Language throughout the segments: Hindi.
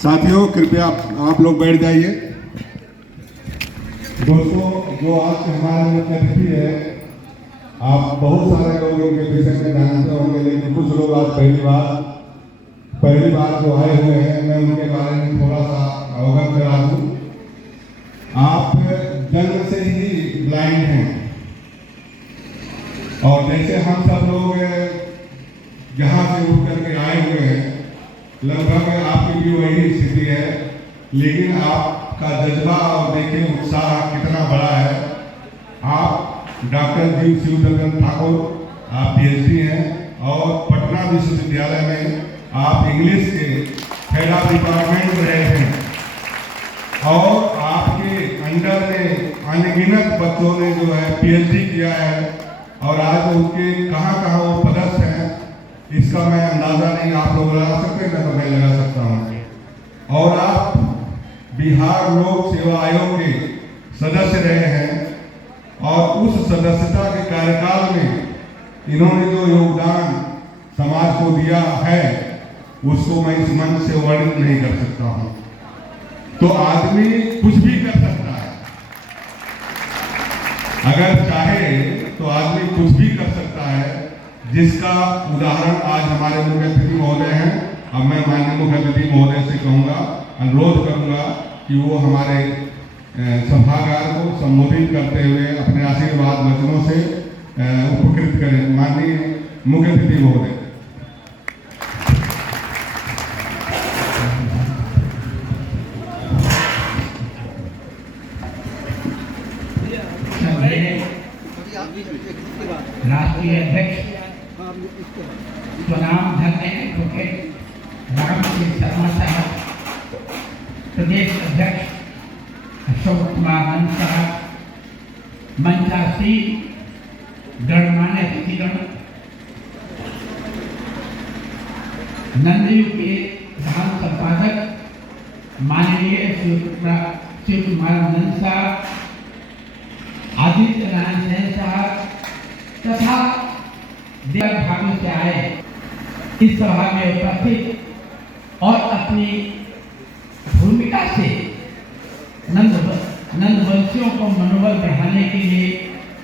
साथियों कृपया आप लोग बैठ जाइए। दोस्तों, जो आज हमारे मुख्य अतिथि है, आप बहुत सारे लोग इनके विषय में जानते होंगे, लेकिन कुछ लोग आज पहली बार जो आए हुए हैं, मैं उनके बारे में थोड़ा सा अवगत करा दूं। आप जन्म से ही ब्लाइंड हैं और जैसे हम सब लोग जहाँ से उठ करके आए हुए हैं, लगभग आपकी भी वही स्थिति है, लेकिन आपका जज्बा और देखिए उत्साह कितना बड़ा है। आप डॉक्टर जी शिवदर्शन ठाकुर, आप PhD हैं और पटना विश्वविद्यालय में आप इंग्लिश के हेड ऑफ डिपार्टमेंट रहे हैं और आपके अंडर में अनगिनत बच्चों ने जो है PhD किया है और आज उनके कहाँ वो पदस्थ हैं, इसका मैं अंदाजा नहीं आप लोग लगा सकते, मैं तो नहीं लगा सकता हूँ। और आप बिहार लोक सेवा आयोग के सदस्य रहे हैं और उस सदस्यता के कार्यकाल में इन्होंने जो योगदान समाज को दिया है, उसको मैं इस मंच से वर्णित नहीं कर सकता हूँ। तो आदमी कुछ भी कर सकता है, अगर चाहे तो आदमी कुछ भी कर सकता है, जिसका उदाहरण आज हमारे मुख्य अतिथि महोदय हैं। अब मैं माननीय मुख्य अतिथि महोदय से कहूँगा, अनुरोध करूँगा कि वो हमारे सभागार को संबोधित करते हुए अपने आशीर्वाद वचनों से उपकृत करें। माननीय मुख्य अतिथि महोदय। राष्ट्रीय अध्यक्ष स्वनाम धन्य एडवोकेट राम सिंह शर्मा साहब, प्रदेश अध्यक्ष अशोक कुमार नंद साहब, मंचासीन गणमान्य अतिथिगण, नंदयू के प्रधान संपादक माननीय शिव कुमार नंद साहब, आदित्य नारायण जैन साहब तथा देव भागों से आए इस सभा में उपस्थित और अपनी भूमिका से नंदवंशियों को मनोबल बढ़ाने के लिए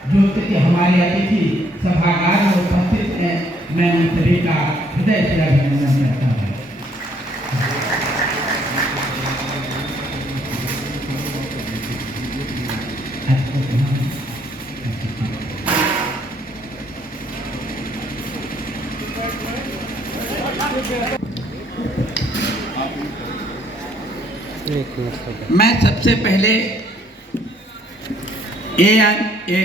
जो हमारे अतिथि सभागार में उपस्थित हैं, मैं उन सभी का हृदय से अभिनंदन करता हूँ। मैं सबसे पहले ANCA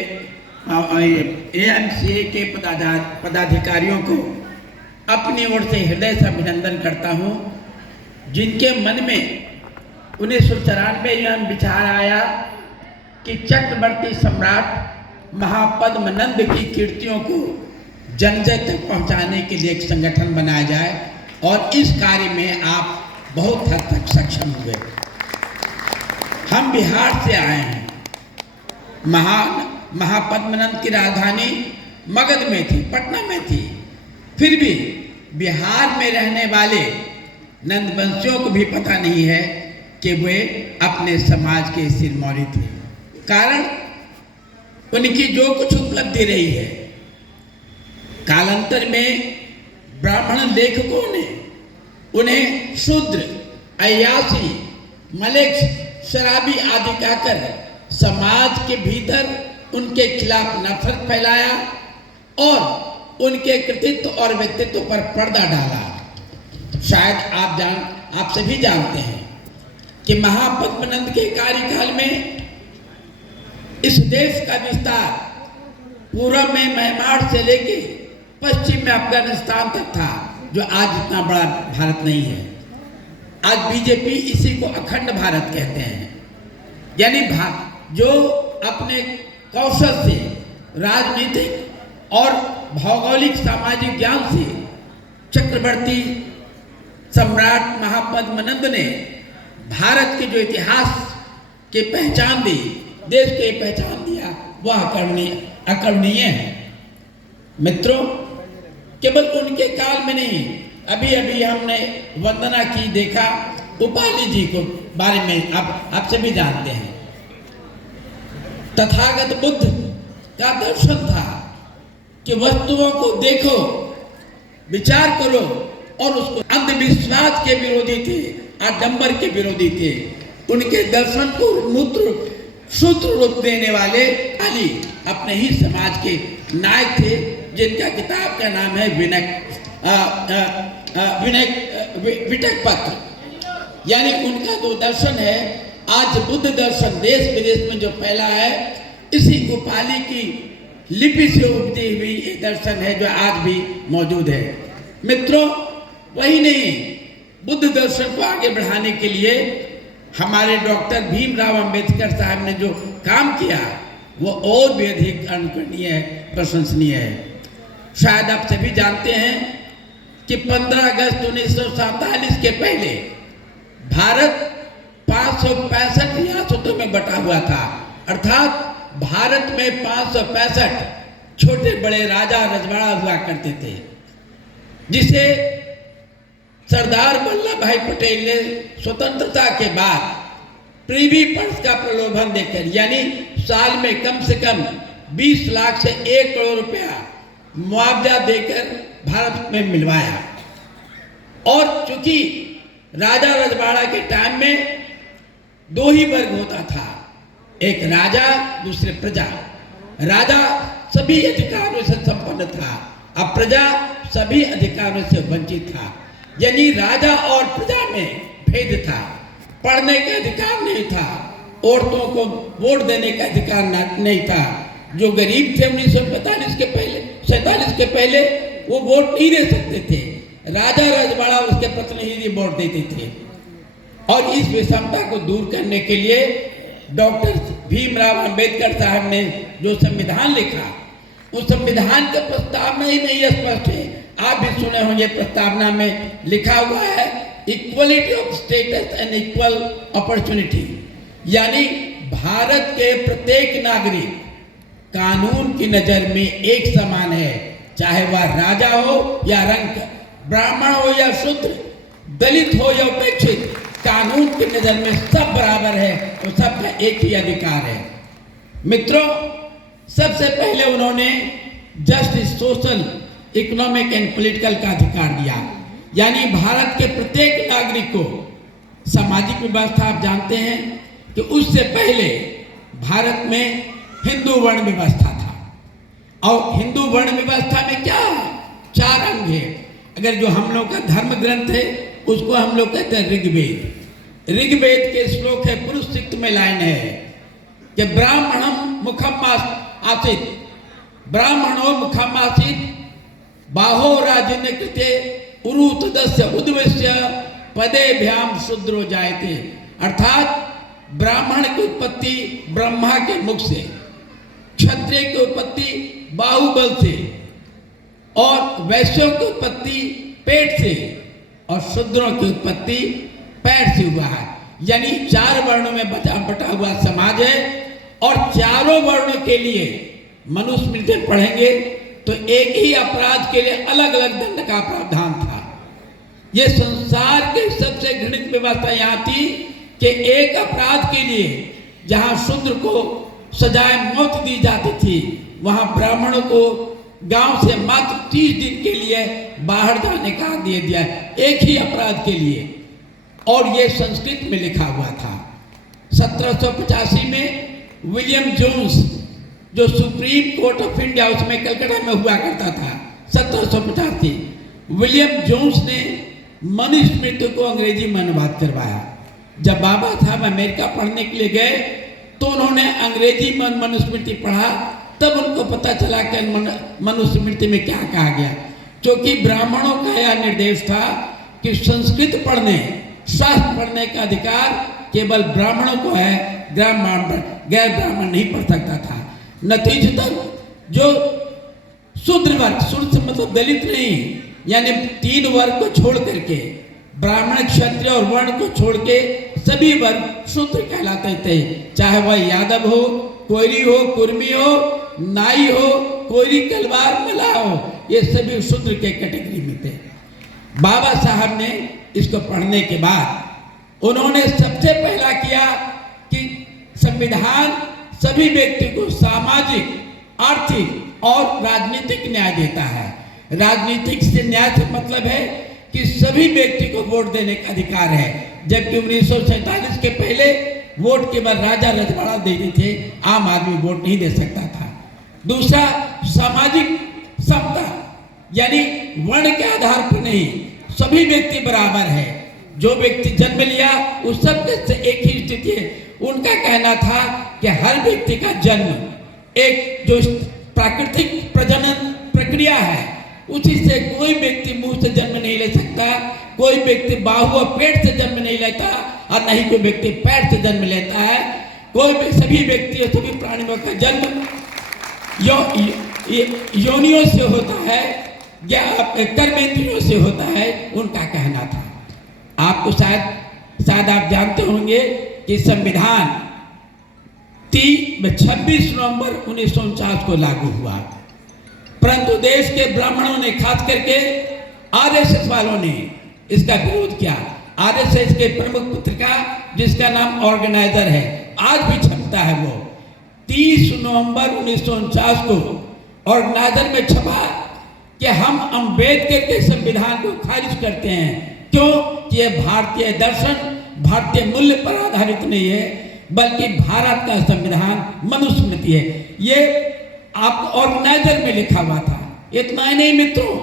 के पदाधिकारियों को अपनी ओर से हृदय से अभिनंदन करता हूं, जिनके मन में 1994 में विचार आया कि चक्रवर्ती सम्राट महापद्मनंद की कीर्तियों को जन जन तक पहुंचाने के लिए एक संगठन बनाया जाए और इस कार्य में आप बहुत हद तक सक्षम हुए। हम बिहार से आए हैं। महापद्मनंद की राजधानी मगध में थी, पटना में थी, फिर भी बिहार में रहने वाले नंदवंशियों को भी पता नहीं है कि वे अपने समाज के सिरमौरी थे। कारण उनकी जो कुछ उपलब्धि रही है, कालांतर में ब्राह्मण लेखकों ने उन्हें शूद्र, अय्यासी, मलेच्छ, शराबी आदि कहकर समाज के भीतर उनके खिलाफ नफरत फैलाया और उनके कृतित्व और व्यक्तित्व पर पर्दा डाला। शायद आप सभी जानते हैं कि महापद्मनंद के कार्यकाल में इस देश का विस्तार पूर्व में म्यांमार से लेके पश्चिम में अफगानिस्तान तक था, जो आज इतना बड़ा भारत नहीं है। आज बीजेपी इसी को अखंड भारत कहते हैं, यानी जो अपने कौशल से, राजनीतिक और भौगोलिक सामाजिक ज्ञान से चक्रवर्ती सम्राट महापद्मनंद ने भारत के जो इतिहास की पहचान दी, देश के पहचान दिया, वह अकरणीय है। मित्रों, केवल उनके काल में नहीं, अभी अभी हमने वंदना की देखा उपाली जी को बारे में आप सभी जानते हैं। तथागत बुद्ध का दर्शन था कि वस्तुओं को देखो, विचार करो और उसको, अंधविश्वास के विरोधी थे, आडंबर के विरोधी थे। उनके दर्शन को सूत्र रूप देने वाले अली अपने ही समाज के नायक थे, जिनका किताब का नाम है विटक पत्र। यानी उनका जो दर्शन है, आज बुद्ध दर्शन देश विदेश में जो फैला है, इसी उपाली की लिपि से उपजी हुई एक दर्शन है जो आज भी मौजूद है। मित्रों, वही नहीं, बुद्ध दर्शन को आगे बढ़ाने के लिए हमारे डॉक्टर भीमराव अंबेडकर साहब ने जो काम किया वो और भी अधिक अनुकरणीय है, प्रशंसनीय है। शायद आप सभी जानते हैं कि 15 अगस्त 1947 के पहले भारत 565 रियासतों में बटा हुआ था। अर्थात भारत में 565 छोटे बड़े राजा रजवाड़ा हुआ करते थे, जिसे सरदार वल्लभ भाई पटेल ने स्वतंत्रता के बाद प्रीवी पर्स का प्रलोभन देकर, यानी साल में कम से कम 20 लाख से 1 करोड़ रुपया मुआवजा देकर भारत में मिलवाया। और चूंकि राजा रजवाड़ा के टाइम में 2 ही वर्ग होता था, एक राजा, दूसरे प्रजा। राजा सभी अधिकारों से संपन्न था, अब प्रजा सभी अधिकारों से वंचित था। यानी राजा और प्रजा में भेद था, पढ़ने का अधिकार नहीं था, औरतों को वोट देने का अधिकार नहीं था। जो गरीब थे 1947 के पहले वो वोट नहीं दे सकते थे, राजा रजवाड़ा उसके प्रतिनिधि वोट देते थे। और इस विषमता को दूर करने के लिए डॉक्टर भीमराव अंबेडकर साहब ने जो संविधान लिखा, उस संविधान के प्रस्ताव में ही नहीं स्पष्ट है, आप भी सुने होंगे, प्रस्तावना में लिखा हुआ है equality of status and equal opportunity. यानी भारत के प्रत्येक नागरिक कानून की नजर में एक समान है, चाहे वह राजा हो या रंक, ब्राह्मण हो या शूद्र, दलित हो या उपेक्षित, कानून की नजर में सब बराबर है और सबका एक ही अधिकार है। मित्रों, सबसे पहले उन्होंने justice, social, economic and political का अधिकार दिया। यानी भारत के प्रत्येक नागरिक को सामाजिक व्यवस्था, आप जानते हैं कि उससे पहले भारत में हिंदू वर्ण व्यवस्था था। और हिंदू वर्ण व्यवस्था में क्या 4 अंग है। अगर जो हम लोग का धर्म ग्रंथ है उसको हम लोग कहते हैं ऋग्वेद। ऋग्वेद के श्लोक है, पुरुष सूक्त में लाइन है कि ब्राह्मणम मुखम आसीत, ब्राह्मणो मुखम आसीत, बाहो राजन्य कृते उरुतदस्य उद्वस्य पदेभ्याम शूद्रो जायते। अर्थात ब्राह्मण की उत्पत्ति ब्रह्मा के मुख से, क्षत्रिय की उत्पत्ति बाहुबल से, और वैश्यों की उत्पत्ति पेट से, और शूद्रों की उत्पत्ति पैर से हुआ है। यानी 4 वर्णों में बटा हुआ समाज है। और चारों वर्णों के लिए मनुस्मृति पढ़ेंगे तो एक ही अपराध के लिए अलग अलग दंड का प्रावधान था। यह संसार के सबसे घृणित व्यवस्था यहाँ थी कि एक अपराध के लिए जहाँ शूद्र को सजाए मौत दी जाती थी, वहाँ ब्राह्मणों को गांव से मात्र 30 दिन के लिए बाहर जाने का आदेश दिया, एक ही अपराध के लिए। और ये संस्कृत में लिखा हुआ था। 1785 में विलियम जोन्स, जो सुप्रीम कोर्ट ऑफ इंडिया उसमें कलकत्ता में हुआ करता था, 1785, विलियम जोन्स ने मनुस्मृति को अंग्रेजी में अनुवाद करवाया। जब बाबा साहब अमेरिका पढ़ने के लिए गए तो उन्होंने अंग्रेजी में मनुस्मृति पढ़ा, तब उनको पता चला कि मनुस्मृति में क्या कहा गया। क्योंकि ब्राह्मणों का यह निर्देश था कि संस्कृत पढ़ने, शास्त्र पढ़ने का अधिकार केवल ब्राह्मणों को है, गैर ब्राह्मण नहीं पढ़ सकता था। नतीजतन जो शूद्र वर्ग, शूद्र मतलब दलित नहीं, यानी 3 वर्ग को छोड़ करके, ब्राह्मण, क्षत्रिय और वर्ण को छोड़ के सभी वर्ग शूद्र कहलाते थे। चाहे वह यादव हो, कोयरी हो, कुर्मी हो, नाई हो, कोयरी, कलवार, मला हो, ये सभी शूद्र के कैटेगरी में थे। बाबा साहब ने इसको पढ़ने के बाद उन्होंने सबसे पहला किया कि संविधान सभी व्यक्ति को सामाजिक, आर्थिक और राजनीतिक न्याय देता है। राजनीतिक से न्याय से मतलब है कि सभी व्यक्ति को वोट देने का अधिकार है, जबकि 1947 के पहले वोट केवल राजा रजवाड़ा देते थे, आम आदमी वोट नहीं दे सकता था। दूसरा, सामाजिक समता, यानी वर्ण के आधार पर नहीं, सभी व्यक्ति बराबर है। जो व्यक्ति जन्म लिया उस सब से एक ही स्थिति है। उनका कहना था कि हर व्यक्ति का जन्म एक जो प्राकृतिक प्रजनन प्रक्रिया है, उसी से कोई व्यक्ति मुंह से जन्म नहीं ले सकता, कोई व्यक्ति बाहु और पेट से जन्म नहीं लेता और नहीं कोई व्यक्ति पैर से जन्म लेता है। सभी व्यक्ति और सभी प्राणियों का जन्म योनियों से होता है या कर्मेंद्रियों से होता है, उनका कहना था। आपको शायद आप जानते होंगे कि संविधान 26 नवंबर 1949 को लागू हुआ, परंतु देश के ब्राह्मणों ने, खास करके आरएसएस वालों ने इसका विरोध किया। आरएसएस के प्रमुख पत्रिका जिसका नाम ऑर्गेनाइजर है, आज भी छपता है, वो 30 नवंबर 1949 को ऑर्गेनाइजर में छपा कि हम अंबेडकर के संविधान को खारिज करते हैं। क्यों? कि यह भारतीय दर्शन, भारतीय मूल्य पर आधारित नहीं है, बल्कि भारत का संविधान मनुस्मृति है। ये आप ऑर्गेनाइजर में लिखा हुआ था। इतना ही नहीं मित्रों,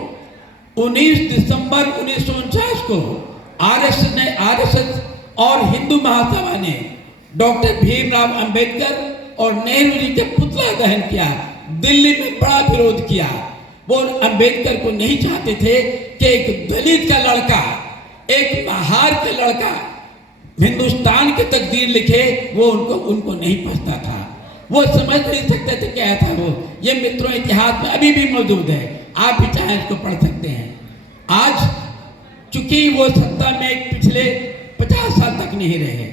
19 दिसंबर 1949 को आरएसएस और हिंदू महासभा ने डॉक्टर भीमराव अंबेडकर और नेहरू जी के पुतला दहन किया, दिल्ली में बड़ा विरोध किया। वो अंबेडकर को नहीं चाहते थे कि एक दलित का लड़का, एक महार का लड़का हिंदुस्तान की तकदीर लिखे, वो उनको नहीं पसंद था। वो समझ नहीं सकते थे क्या था वो। ये मित्रों इतिहास में अभी भी मौजूद है, आप भी चाहे इसको पढ़ सकते हैं। आज चूंकि वो सत्ता में पिछले 50 साल तक नहीं रहे,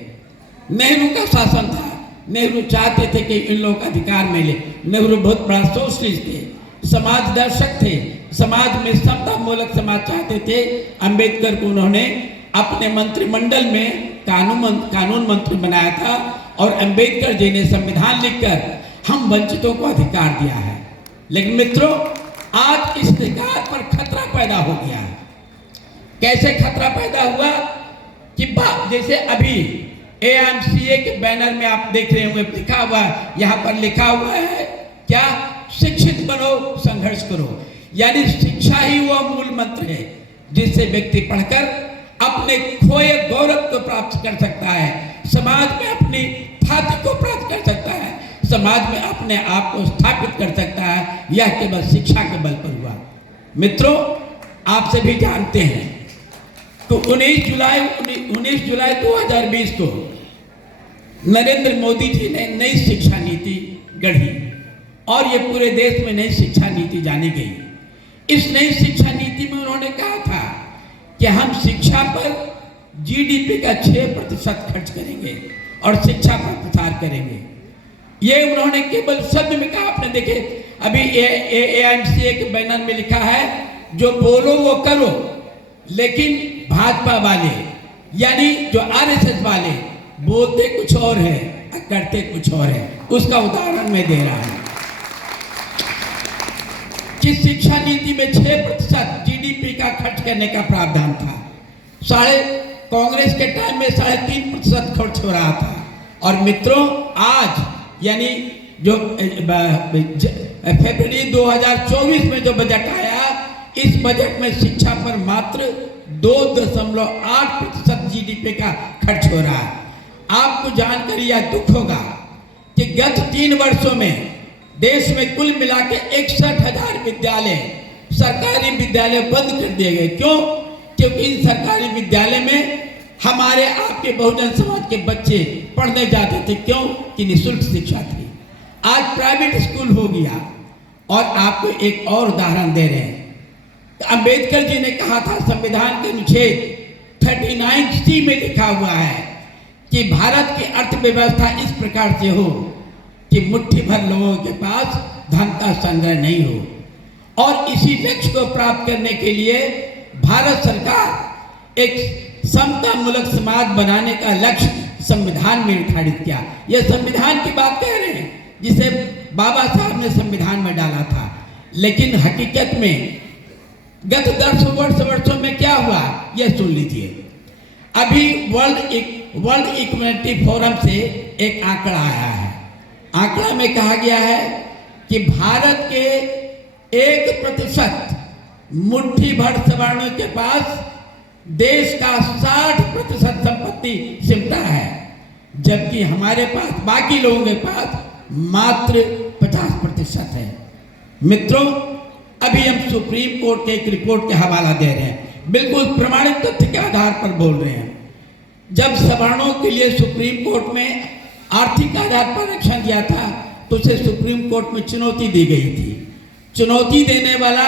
नेहरू का शासन था, नेहरू चाहते थे कि इन लोगों का अधिकार मिले। नेहरू बहुत बड़ा सोशलिस्ट थे, समाज दर्शक थे, समाज में समता मूलक समाज चाहते थे। अंबेडकर को उन्होंने अपने मंत्रिमंडल में कानून मंत्री बनाया था और अंबेडकर जी ने संविधान लिखकर हम वंचितों को अधिकार दिया है। लेकिन मित्रों, आज इस अधिकार पर खतरा पैदा हो गया है। कैसे खतरा पैदा हुआ कि जैसे अभी एआईएमसीए के बैनर में आप देख रहे होंगे, लिखा हुआ, यहाँ पर लिखा हुआ है क्या? शिक्षित बनो, संघर्ष करो। यानी शिक्षा ही वो मूल मंत्र है जिससे व्यक्ति पढ़कर अपने खोए गौरव को प्राप्त कर सकता है, समाज में अपनी ख्याति को प्राप्त कर सकता है, समाज में अपने आप को स्थापित कर सकता है। यह केवल शिक्षा के बल पर हुआ। मित्रों, आप सभी जानते हैं तो 19 जुलाई 2020 को नरेंद्र मोदी जी ने नई शिक्षा नीति गढ़ी और ये पूरे देश में नई शिक्षा नीति जानी गई। इस नई शिक्षा नीति में उन्होंने कहा था कि हम शिक्षा पर जीडीपी का 6% खर्च करेंगे और शिक्षा पर प्रसार करेंगे। ये उन्होंने केवल शब्द में कहा। आपने देखे अभी एआईएमसीए के बैनर में लिखा है, जो बोलो वो करो, लेकिन भाजपा वाले यानी जो आरएसएस वाले बोलते कुछ और है और करते कुछ और है। उसका उदाहरण मैं दे रहा हूं कि शिक्षा नीति में 6% जीडीपी का खर्च करने का प्रावधान था। कांग्रेस के टाइम में 3.5% खर्च हो रहा था। और मित्रों, आज यानी जो फरवरी 2024 में जो बजट आया, इस बजट में शिक्षा पर मात्र 2.8% जीडीपी का खर्च हो रहा है। आपको जानकर यह दुख होगा कि गत 3 वर्षों में देश में कुल मिला के 61,000 विद्यालय, सरकारी विद्यालय बंद कर दिए गए। क्यों? क्योंकि इन सरकारी विद्यालय में हमारे आपके बहुजन समाज के बच्चे पढ़ने जाते थे। क्यों? कि निःशुल्क शिक्षा थी। आज प्राइवेट स्कूल हो गया। और आपको एक और उदाहरण दे रहे हैं। अंबेडकर जी ने कहा था, संविधान के अनुच्छेद 39C में लिखा हुआ है कि भारत की अर्थव्यवस्था इस प्रकार से हो कि मुट्ठी भर लोगों के पास धन का संग्रह नहीं हो। और इसी लक्ष्य को प्राप्त करने के लिए भारत सरकार एक समता मूलक समाज बनाने का लक्ष्य संविधान में निर्धारित किया। यह संविधान की बात कह रहे हैं जिसे बाबा साहब ने संविधान में डाला था। लेकिन हकीकत में गत 10 वर्षों में क्या हुआ यह सुन लीजिए। अभी वर्ल्ड इक्विटी फोरम से एक आंकड़ा आया है। आंकड़ा में कहा गया है कि भारत के 1% मुट्ठी भर सवर्णों के पास देश का 60% संपत्ति सिमटा है, जबकि हमारे पास बाकी लोगों के पास मात्र 50% है। मित्रों, अभी हम सुप्रीम कोर्ट के एक रिपोर्ट के हवाला दे रहे हैं, बिल्कुल प्रमाणित तथ्य के आधार पर बोल रहे हैं। जब सवर्णों के लिए सुप्रीम कोर्ट में आर्थिक आधार पर आरक्षण दिया था तो उसे सुप्रीम कोर्ट में चुनौती दी गई थी। चुनौती देने वाला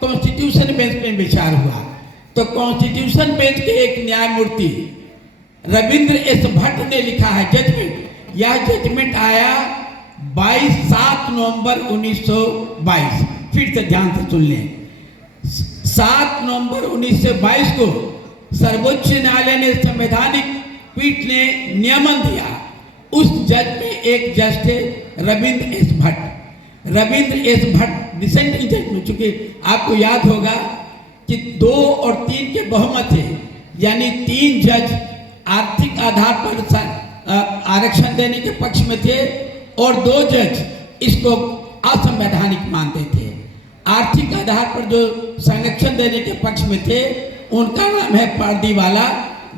कॉन्स्टिट्यूशन बेंच में विचार हुआ तो कॉन्स्टिट्यूशन बेंच के एक न्यायमूर्ति रविंद्र एस भट्ट ने लिखा है जजमेंट। यह जजमेंट आया 7 नवंबर 1922। फिर से ध्यान से सुन लें। 7 नवंबर 1922 को सर्वोच्च न्यायालय ने संवैधानिक पीठ ने नियमन दिया। उस जज में एक जज थे Ravindra S Bhatt. Ravindra S Bhatt dissenting जज में, चूंकि आपको याद होगा कि 2 और 3 के बहुमत थे, यानी 3 जज आर्थिक आधार पर आरक्षण देने के पक्ष में थे और 2 जज इसको असंवैधानिक मानते थे। आर्थिक आधार पर जो संरक्षण देने के पक्ष में थे उनका नाम है पारदीवाला।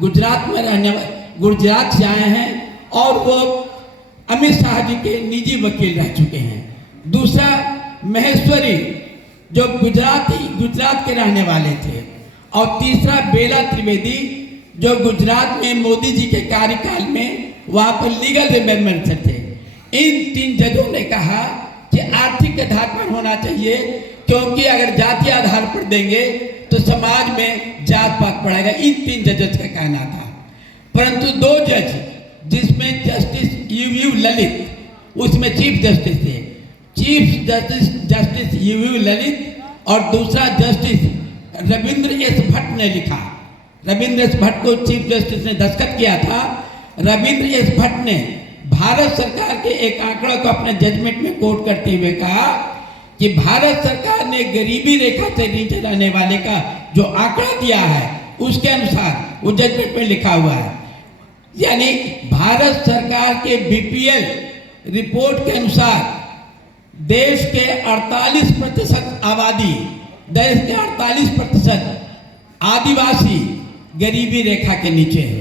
गुजरात से आए हैं और वो अमित शाह जी के निजी वकील रह चुके हैं। दूसरा महेश्वरी जो गुजरात के रहने वाले थे। और तीसरा बेला त्रिवेदी जो गुजरात में मोदी जी के कार्यकाल में वहाँ पर लीगल रिमेम्बरेंस थे। इन 3 जजों ने कहा कि आर्थिक आधार पर होना चाहिए, क्योंकि अगर जातीय आधार पर देंगे तो समाज में जात पात बढ़ेगा। इन 3 जजेस का कहना था। परंतु 2 जज जिसमें जस्टिस यू ललित उसमें चीफ जस्टिस थे, चीफ जस्टिस यू ललित और दूसरा जस्टिस रविंद्र एस भट्ट ने लिखा। रविंद्र एस भट्ट को चीफ जस्टिस ने दस्तखत किया था। रविंद्र एस भट्ट ने भारत सरकार के एक आंकड़ा को अपने जजमेंट में कोट करते हुए कहा कि भारत सरकार ने गरीबी रेखा से नीचे रहने वाले का जो आंकड़ा दिया है उसके अनुसार वो जजमेंट में लिखा हुआ है, यानी भारत सरकार के बीपीएल रिपोर्ट के अनुसार देश के 48% आबादी, देश के 48% आदिवासी गरीबी रेखा के नीचे है।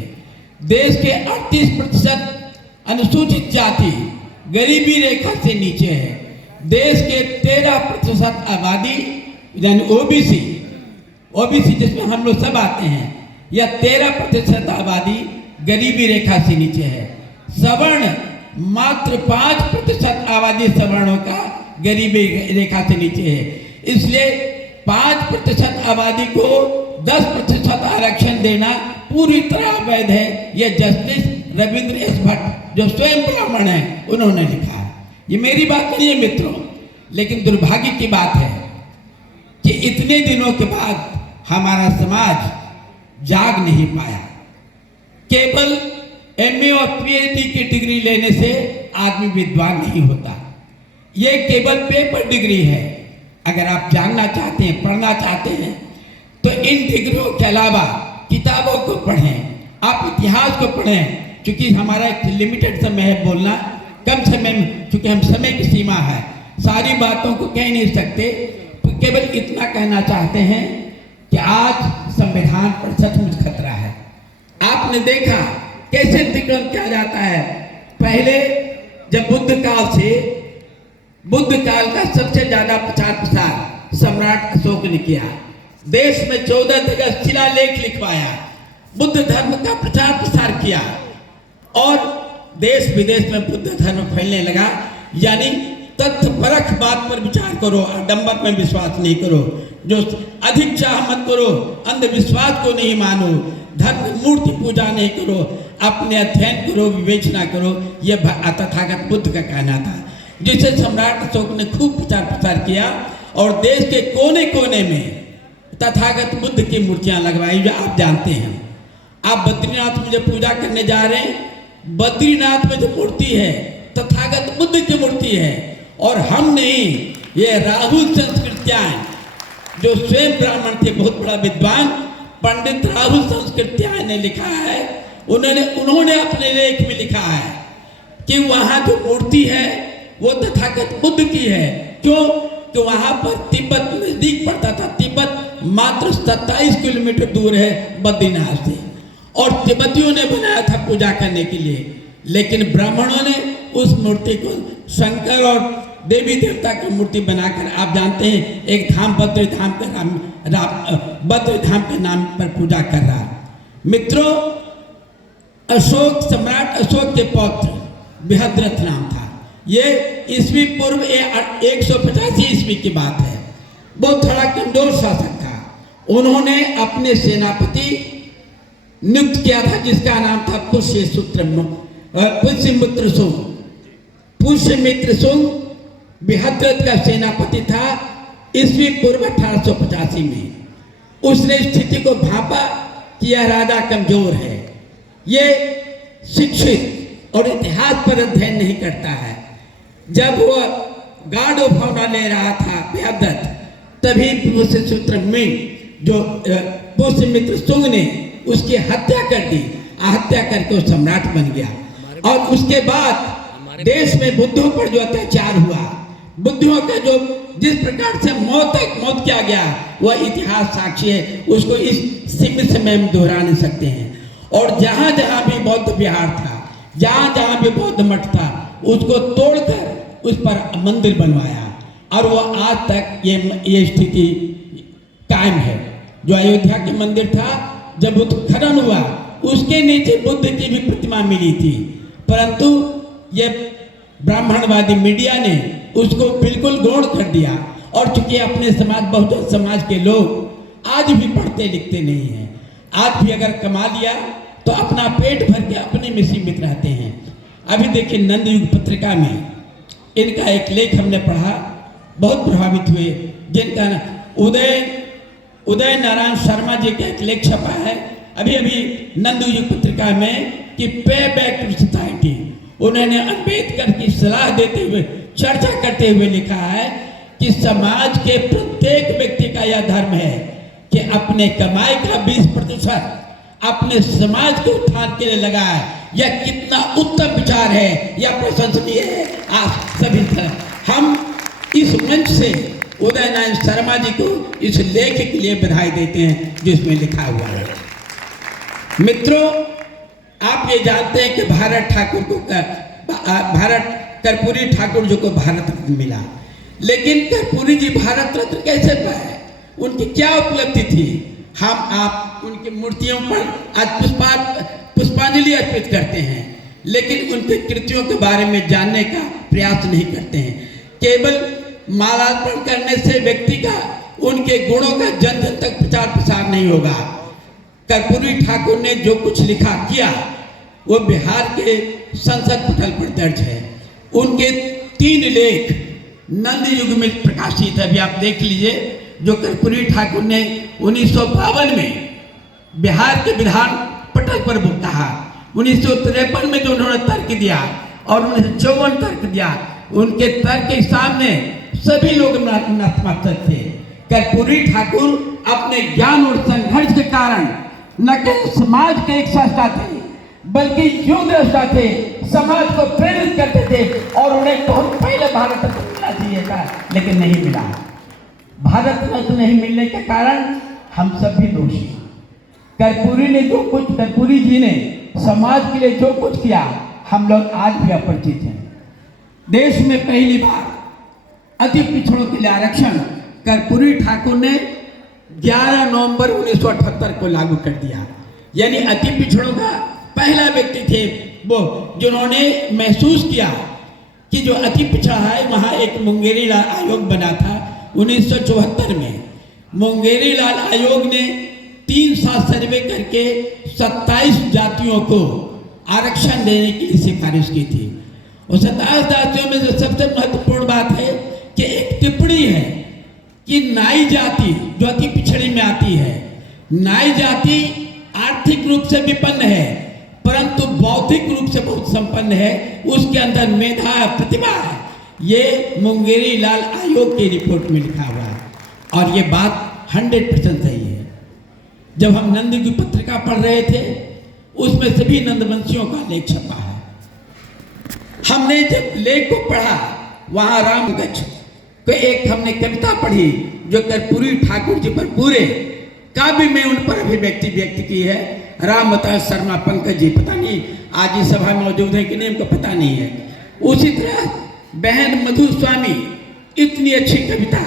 देश के 38% अनुसूचित जाति गरीबी रेखा से नीचे है। देश के 13% आबादी यानी ओबीसी जिसमें हम लोग सब आते हैं, यह 13% आबादी गरीबी रेखा से नीचे है। सवर्ण मात्र 5% आबादी सवर्णों का गरीबी रेखा से नीचे है। इसलिए 5% आबादी को 10% आरक्षण देना पूरी तरह अवैध है। यह जस्टिस रविंद्र एस भट्ट जो स्वयं ब्राह्मण है उन्होंने लिखा है। ये मेरी बात नहीं है मित्रों, लेकिन दुर्भाग्य की बात है कि इतने दिनों के बाद हमारा समाज जाग नहीं पाया। केवल एमए और पीएचडी की डिग्री लेने से आदमी विद्वान नहीं होता। ये केवल पेपर डिग्री है। अगर आप जानना चाहते हैं, पढ़ना चाहते हैं तो इन डिग्रियों के अलावा किताबों को पढ़ें, आप इतिहास को पढ़ें। क्योंकि हमारा एक लिमिटेड समय है बोलना, कम समय में, क्योंकि हम समय की सीमा है, सारी बातों को कह नहीं सकते। तो केवल इतना कहना चाहते हैं कि आज संविधान पर सचमुच खतरा है। आपने देखा कैसे अतिक्रमण किया जाता है। पहले जब बुद्ध काल का सबसे ज्यादा प्रचार प्रसार सम्राट अशोक ने किया। देश में 14 जगह शिलालेख लिखवाया, बुद्ध धर्म का प्रचार प्रसार किया और देश विदेश में बुद्ध धर्म फैलने लगा। यानी तथ्यपरख बात पर विचार करो, आडंबर में विश्वास नहीं करो, जो अधिक चाह मत करो, अंधविश्वास को नहीं मानो, धर्म मूर्ति पूजा नहीं करो, अपने अध्ययन करो, विवेचना करो। यह तथागत बुद्ध का कहना था, जिसे सम्राट अशोक ने खूब प्रचार प्रसार किया और देश के कोने कोने में तथागत बुद्ध की मूर्तियां लगवाई, जो आप जानते हैं। आप बद्रीनाथ में जो पूजा करने जा रहे हैं, बद्रीनाथ में जो मूर्ति है तथागत बुद्ध की मूर्ति है, और हम नहीं, ये राहुल संस्कृत्यायन जो स्वयं ब्राह्मण थे, बहुत बड़ा विद्वान पंडित राहुल संस्कृत्यायन ने लिखा है, उन्होंने अपने लेख में लिखा है कि वहाँ जो मूर्ति है वो तथागत बुद्ध की है। क्यों? कि वहाँ पर तिब्बत नजदीक पड़ता था, तिब्बत मात्र 27 किलोमीटर दूर है बद्रीनाथ से, और तिब्बतियों ने बनाया था पूजा करने के लिए, लेकिन ब्राह्मणों ने उस मूर्ति को शंकर और देवी देवता की मूर्ति बनाकर, आप जानते हैं, एक धाम बद्रीधाम के नाम पर पूजा कर रहा है। मित्रों, अशोक, सम्राट अशोक के पौत्र बृहद्रथ नाम था। ये ईस्वी पूर्व 185 ईस्वी की बात है। वो थोड़ा कमजोर शासक था। उन्होंने अपने सेनापति नियुक्त किया था जिसका नाम था पुष्यमित्र सुंग बृहद्रथ का सेनापति था ईस्वी पूर्व 1885 में। उसने स्थिति को भांपा कि यह राजा कमजोर है, ये शिक्षित और इतिहास पर अध्ययन नहीं करता है। जब वह गार्ड ऑफ ऑनर ले रहा था बृहद्रथ, तभी पुष्यमित्र सुंग ने उसकी हत्या कर दी। हत्या करके वो सम्राट बन गया। और उसके बाद देश में बुद्धों पर जो अत्याचार हुआ, बुद्धों का जो जिस प्रकार से मौत किया गया, वह इतिहास साक्षी है। उसको इस सीमित समय में दोहरा नहीं सकते हैं। और जहाँ जहाँ भी बौद्ध विहार था, जहाँ जहाँ भी बौद्ध मठ था, उसको तोड़कर उस पर मंदिर बनवाया, और वो आज तक ये स्थिति कायम है। जो अयोध्या के मंदिर था, जब उत्खनन हुआ, उसके नीचे बुद्ध की भी प्रतिमा मिली थी, परंतु ये ब्राह्मणवादी मीडिया ने उसको बिल्कुल गौण कर दिया। और चूंकि अपने समाज, बहुजन समाज के लोग आज भी पढ़ते लिखते नहीं हैं, आज भी अगर कमा लिया तो अपना पेट भर के अपने में सीमित रहते हैं। अभी देखिए, नंदयुग पत्रिका में इनका एक लेख हमने पढ़ा, बहुत प्रभावित हुए, जिनका उदय नारायण शर्मा जी का एक लेख छपा है अभी नंदयुग पत्रिका में कि पे बैक टू सोसाइटी। उन्होंने अंबेडकर की सलाह देते हुए, चर्चा करते हुए लिखा है कि समाज के प्रत्येक व्यक्ति का यह धर्म है कि अपने कमाई का 20% अपने समाज के उत्थान के लिए लगाए। यह कितना उत्तम विचार है, यह प्रशंसनीय है। आप सभी तरह हम इस मंच से उदय नारायण शर्मा जी को इस लेख के लिए बधाई देते हैं जिसमें लिखा हुआ है। मित्रों, आप ये जानते हैं कि कर्पूरी ठाकुर जी को भारत रत्न मिला, लेकिन कर्पूरी जी भारत रत्न कैसे पाए, उनकी क्या उपलब्धि थी? हम आप उनकी मूर्तियों पर आज पुष्पांजलि अर्पित करते हैं, लेकिन उनके कृतियों के बारे में जानने का प्रयास नहीं करते हैं। केवल मालार्पण करने से व्यक्ति का, उनके गुणों का जन जन तक प्रचार प्रसार नहीं होगा। कर्पूरी ठाकुर ने जो कुछ लिखा किया, वो बिहार के संसद पटल पर दर्ज है। उनके 3 लेख नंद युग में प्रकाशित है, अभी आप देख लीजिए। जो कर्पूरी ठाकुर ने 1952 में बिहार के विधान पटल पर कहा, 1953 में जो उन्होंने तर्क दिया और 1954 तर्क दिया, उनके तर्क के सामने सभी लोग नतमस्तक थे। कर्पूरी ठाकुर अपने ज्ञान और संघर्ष के कारण न केवल समाज के एक शास्त्रा थे, बल्कि युग दृष्टा थे, समाज को प्रेरित करते थे, और उन्हें बहुत पहले भारत रत्न मिलना चाहिए था, लेकिन नहीं मिला। भारत रत्न नहीं मिलने के कारण हम सब भी दोषी। कर्पूरी जी ने समाज के लिए जो कुछ किया, हम लोग आज भी अपरिचित हैं। देश में पहली बार अति पिछड़ों के लिए आरक्षण कर्पूरी ठाकुर ने 11 नवंबर 1978 को लागू कर दिया। यानी अति पिछड़ों का पहला व्यक्ति थे वो, जिन्होंने महसूस किया कि जो अति पिछड़ा है, वहाँ एक मुंगेरी लाल आयोग बना था 1974 में। मुंगेरी लाल आयोग ने 3 साल सर्वे करके 27 जातियों को आरक्षण देने की सिफारिश की थी। और 27 जातियों में जो सबसे महत्वपूर्ण बात है कि एक टिप्पणी है कि नाई जाति जो अति पिछड़ी में आती है, नाई जाति आर्थिक रूप से विपन्न है परंतु बौद्धिक रूप से बहुत संपन्न है, उसके अंदर मेधा प्रतिभा है। ये मुंगेरी लाल आयोग की रिपोर्ट में लिखा हुआ है और ये बात 100% सही है। जब हम नंद की पत्रिका पढ़ रहे थे उसमें सभी नंदवंशियों का लेख छपा है। हमने जब लेख को पढ़ा वहां रामगच्छ को एक हमने कविता पढ़ी जो कर्पूरी ठाकुर जी पर पूरे काव्य में उन पर अभिव्यक्ति व्यक्त की है। रामवतार शर्मा पंकज जी, पता नहीं आज इस सभा में मौजूद है कि नहीं, हमको पता नहीं है। उसी तरह बहन मधु स्वामी, इतनी अच्छी कविता,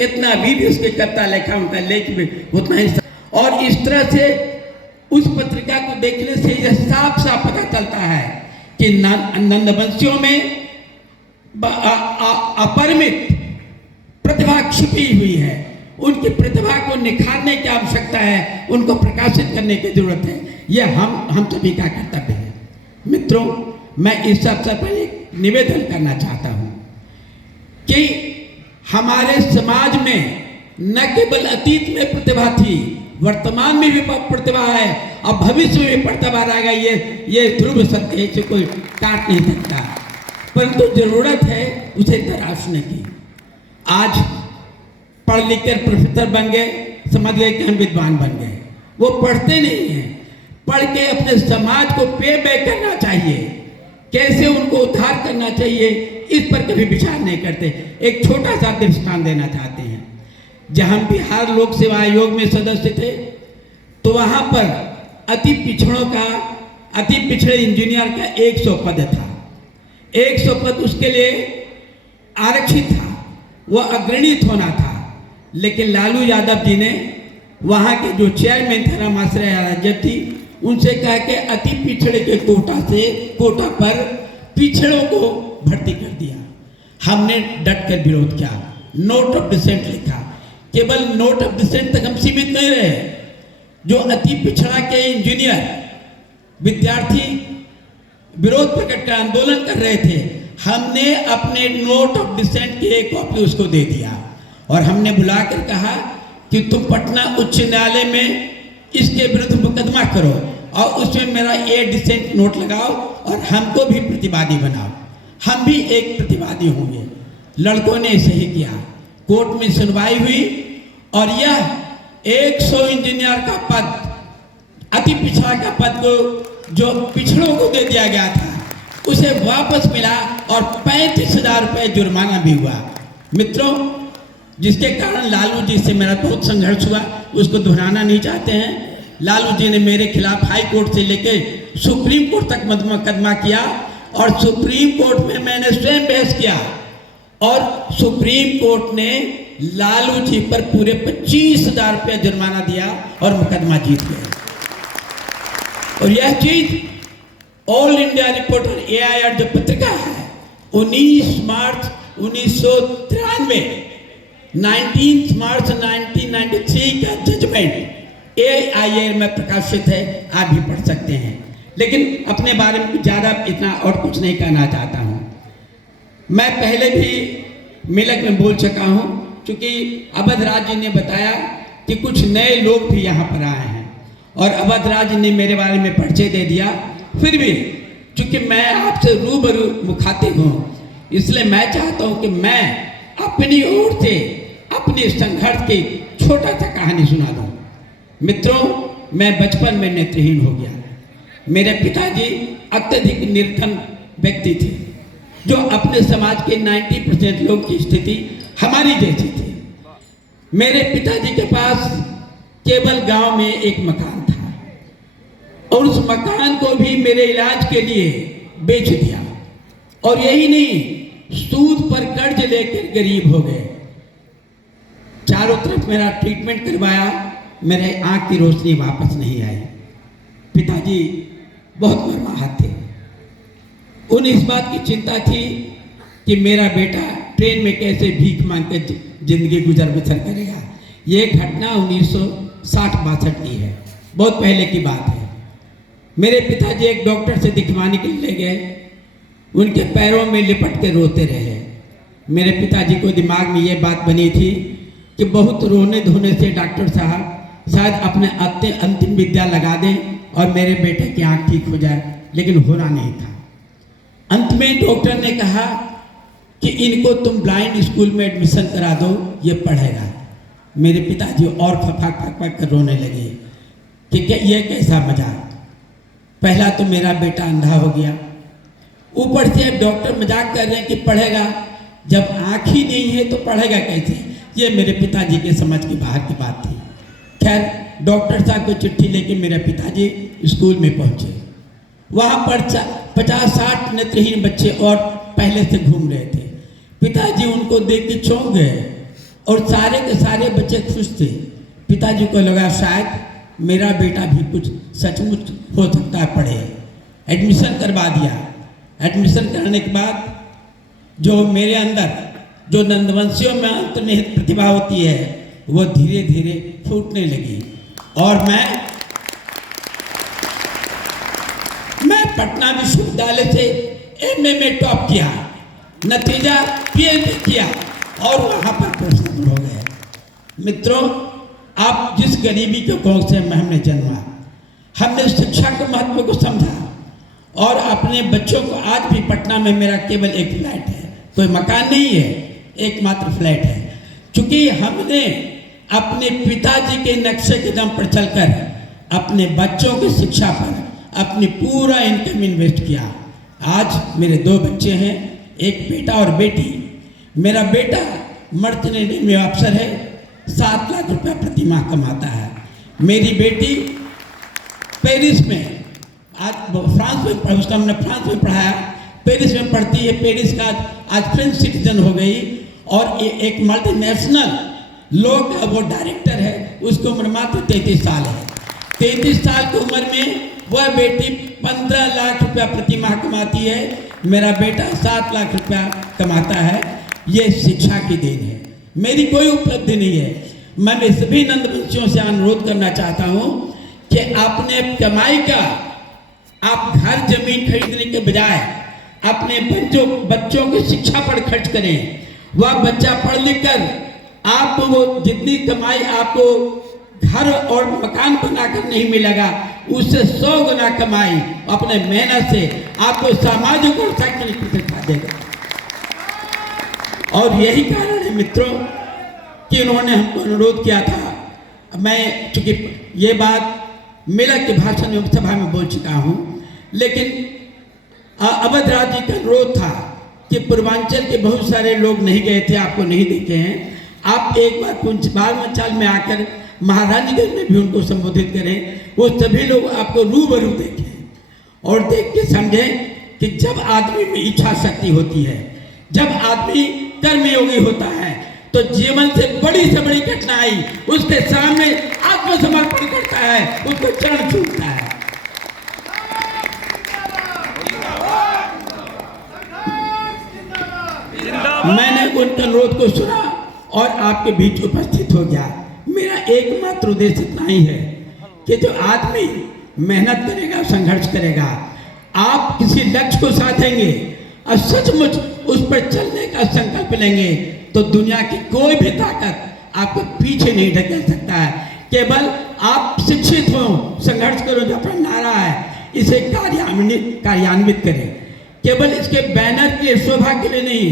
इतना वीर उसके कविता लेखा, उनका लेख भी उतना ही। और इस तरह से उस पत्रिका को देखने से यह साफ साफ पता चलता है कि नंदवंशियों में अपरिमित प्रतिभा छिपी हुई है। उनकी प्रतिभा को निखारने की आवश्यकता है, उनको प्रकाशित करने की जरूरत है। यह हम सभी का कर्तव्य है। मित्रों, मैं इस अवसर पर एक निवेदन करना चाहता हूं कि हमारे समाज में न केवल अतीत में प्रतिभा थी, वर्तमान में भी प्रतिभा है और भविष्य में भी प्रतिभा रहेगा। ये ध्रुव सत्य है, इसे कोई काट नहीं सकता, परंतु जरूरत है उसे तराशने की। आज पढ़ लिख कर प्रोफेसर बन गए, समझ गए कि हम विद्वान बन गए। वो पढ़ते नहीं हैं। पढ़ के अपने समाज को पे बैक करना चाहिए, कैसे उनको उद्धार करना चाहिए, इस पर कभी विचार नहीं करते। एक छोटा सा दृष्टांत देना चाहते हैं। जब हम बिहार लोक सेवा आयोग में सदस्य थे तो वहां पर अति पिछड़े इंजीनियर का 100 पद था। 100 पद उसके लिए आरक्षित था, वह अग्रणित होना था। लेकिन लालू यादव जी ने वहाँ के जो चेयरमैन थे रामाश्रय राजन थी, उनसे कहा कि अति पिछड़े के कोटा पर पिछड़ों को भर्ती कर दिया। हमने डट कर विरोध किया, नोट ऑफ डिसेंट लिखा। केवल नोट ऑफ डिसेंट तक हम सीमित नहीं रहे। जो अति पिछड़ा के इंजीनियर विद्यार्थी विरोध प्रकट कर आंदोलन कर रहे थे, हमने अपने नोट ऑफ डिसेंट की एक कॉपी उसको दे दिया और हमने बुलाकर कहा कि तुम पटना उच्च न्यायालय में इसके विरुद्ध मुकदमा करो और उसमें मेरा ये डिसेंट नोट लगाओ और हमको भी प्रतिवादी बनाओ, हम भी एक प्रतिवादी होंगे। लड़कों ने ऐसे ही किया। कोर्ट में सुनवाई हुई और यह 100 इंजीनियर का पद, अति पिछड़ा का पद को जो पिछड़ों को दे दिया गया था, उसे वापस मिला और 35,000 रुपये जुर्माना भी हुआ। मित्रों, जिसके कारण लालू जी से मेरा बहुत संघर्ष हुआ, उसको दोहराना नहीं चाहते हैं। लालू जी ने मेरे खिलाफ हाई कोर्ट से लेकर सुप्रीम कोर्ट तक मुकदमा किया और सुप्रीम कोर्ट में मैंने स्वयं बहस किया और सुप्रीम कोर्ट ने लालू जी पर पूरे 25,000 रुपये जुर्माना दिया और मुकदमा जीत गए। और यह चीज ऑल इंडिया रिपोर्टर AIR जो पत्रिका है, 19 मार्च 1993 19 मार्च 1993 का जजमेंट AIR में प्रकाशित है, आप भी पढ़ सकते हैं। लेकिन अपने बारे में ज़्यादा इतना और कुछ नहीं कहना चाहता हूँ। मैं पहले भी मिलक में बोल चुका हूँ, क्योंकि अवध राज जी ने बताया कि कुछ नए लोग भी यहाँ पर आए हैं और अवध राज ने मेरे बारे में परिचय दे दिया। फिर भी चूंकि मैं आपसे रूबरू मुखातिब हूँ, इसलिए मैं चाहता हूँ कि मैं अपनी ओर से अपने संघर्ष की छोटा सा कहानी सुना दूँ। मित्रों, मैं बचपन में नेत्रहीन हो गया। मेरे पिताजी अत्यधिक निर्धन व्यक्ति थे, जो अपने समाज के 90% लोगों की स्थिति हमारी जैसी थी। मेरे पिताजी के पास केवल गांव में एक मकान था और उस मकान को भी मेरे इलाज के लिए बेच दिया। और यही नहीं, सूद पर कर्ज लेकर गरीब हो गए। चारों तरफ मेरा ट्रीटमेंट करवाया, मेरे आंख की रोशनी वापस नहीं आई। पिताजी बहुत मर्माहत थे। उन्हें इस बात की चिंता थी कि मेरा बेटा ट्रेन में कैसे भीख मांग के जिंदगी गुजर बसर करेगा। ये घटना 1960-62 की है, बहुत पहले की बात है। मेरे पिताजी एक डॉक्टर से दिखवाने के लिए गए, उनके पैरों में लिपट के रोते रहे। मेरे पिताजी को दिमाग में ये बात बनी थी कि बहुत रोने धोने से डॉक्टर साहब शायद अपने अंतिम विद्या लगा दें और मेरे बेटे की आँख ठीक हो जाए, लेकिन होना नहीं था। अंत में डॉक्टर ने कहा कि इनको तुम ब्लाइंड स्कूल में एडमिशन करा दो, ये पढ़ेगा। मेरे पिताजी और फक कर रोने लगे कि क्या ये कैसा मजाक, पहला तो मेरा बेटा अंधा हो गया, ऊपर से अब डॉक्टर मजाक कर रहे हैं कि पढ़ेगा, जब आँख ही नहीं है तो पढ़ेगा कैसे। ये मेरे पिताजी के समझ के बाहर की बात थी। खैर डॉक्टर साहब को चिट्ठी लेके मेरे पिताजी स्कूल में पहुंचे। वहाँ पर 50-60 नेत्रहीन बच्चे और पहले से घूम रहे थे। पिताजी उनको देख के चौंक गए और सारे के सारे बच्चे खुश थे। पिताजी को लगा शायद मेरा बेटा भी कुछ सचमुच हो सकता है पढ़े। एडमिशन करवा दिया। एडमिशन करने के बाद जो मेरे अंदर जो नंदवंशियों में अंतर्निहित प्रतिभा होती है वो धीरे धीरे फूटने लगी और मैं पटना विश्वविद्यालय से एमए में टॉप किया, नतीजा पीएचडी किया और वहाँ पर प्रोफेसर हो गए। मित्रों, आप जिस गरीबी के गांव से हमने जन्मा, हमने शिक्षा के महत्व को समझा और अपने बच्चों को आज भी पटना में मेरा केवल एक फ्लैट है, कोई मकान नहीं है, एकमात्र फ्लैट है। क्योंकि हमने अपने पिताजी के नक्शे के दम पर चलकर अपने बच्चों की शिक्षा पर अपनी पूरा इनकम इन्वेस्ट किया। आज मेरे 2 बच्चे हैं, एक बेटा और बेटी। मेरा बेटा मर्चेंट नेवी में अफसर है, 7 लाख रुपया प्रति माह कमाता है। मेरी बेटी पेरिस में, आज फ्रांस में, उसका हमने फ्रांस में पढ़ाया, पेरिस में पढ़ती है। पेरिस का आज फ्रेंच सिटीजन हो गई और एक मल्टीनेशनल लॉ का वो डायरेक्टर है। उसकी उम्र मात्र 33 साल है। 33 साल की उम्र में वह बेटी 15 लाख रुपया प्रति माह कमाती है, मेरा बेटा 7 लाख रुपया कमाता है। ये शिक्षा की देन है, मेरी कोई उपलब्धि नहीं है। मैं सभी नंदवंशियों से अनुरोध करना चाहता हूँ कि अपने कमाई का आप घर जमीन खरीदने के बजाय अपने बच्चों की शिक्षा पर खर्च करें। वह बच्चा पढ़ लिख कर आपको वो जितनी कमाई आपको घर और मकान बनाकर नहीं मिलेगा, उससे 100 गुना कमाई अपने मेहनत से आपको सामाजिक और शैक्षणिक शिक्षा देगा। और यही कारण है मित्रों कि उन्होंने हमको अनुरोध किया था। मैं चूंकि ये बात मेला के भाषण में सभा में बोल चुका हूँ, लेकिन अवध राज जी का अनुरोध था कि पूर्वांचल के बहुत सारे लोग नहीं गए थे, आपको नहीं देखे हैं। आप एक बार बालमंचाल में आकर महारानीगंज में भी उनको संबोधित करें, वो सभी लोग आपको रूबरू देखें और देख के समझें कि जब आदमी में इच्छा शक्ति होती है, जब आदमी कर्मयोगी होता है, तो जीवन से बड़ी कठिनाई उसके सामने आत्मसमर्पण करता है, उसको चरण छूटता है। मैंने उनके अनुरोध को सुना और आपके बीच उपस्थित हो गया। मेरा एकमात्र उद्देश्य इतना ही है कि जो आदमी मेहनत करेगा, संघर्ष करेगा, आप किसी लक्ष्य को साधेंगे और सचमुच उस पर चलने का संकल्प लेंगे, तो दुनिया की कोई भी ताकत आपको पीछे नहीं ढकेल सकता है। केवल आप शिक्षित हो, संघर्ष करो, जो अपना नारा है इसे कार्यान्वित करें। केवल इसके बैनर के शोभा के लिए नहीं,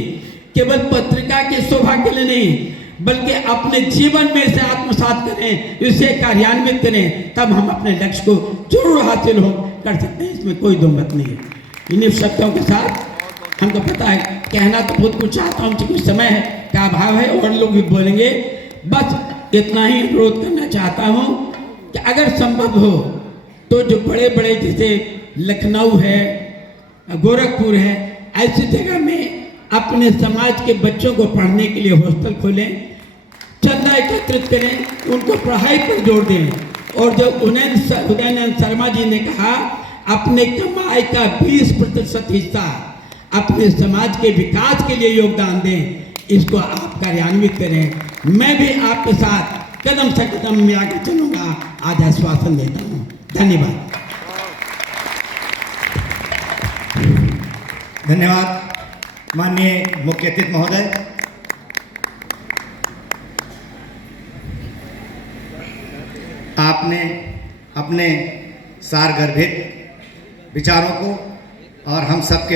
केवल पत्रिका के शोभा के लिए नहीं, बल्कि अपने जीवन में इसे आत्मसात करें, इसे कार्यान्वित करें, तब हम अपने लक्ष्य को जरूर हासिल कर सकते हैं। इसमें कोई दो मत नहीं है। इन्हीं शब्दों के साथ हमको पता है कहना तो बहुत कुछ चाहता हूँ, कुछ समय का अभाव है और लोग भी बोलेंगे, बस इतना ही अनुरोध करना चाहता हूँ कि अगर संभव हो तो जो बड़े बड़े जैसे लखनऊ है, गोरखपुर है, ऐसी जगह में अपने समाज के बच्चों को पढ़ने के लिए हॉस्टल खोलें, चंदा एकत्रित करें, उनको पढ़ाई पर जोर दें। और जो उदयनारायण शर्मा जी ने कहा, अपने कमाई का 20% हिस्सा अपने समाज के विकास के लिए योगदान दें, इसको आप कार्यान्वित करें। मैं भी आपके साथ कदम से कदम मिलाकर चलूँगा, आज आश्वासन देता हूँ। धन्यवाद। धन्यवाद माननीय मुख्य अतिथि महोदय। आपने अपने सारगर्भित विचारों को और हम सबके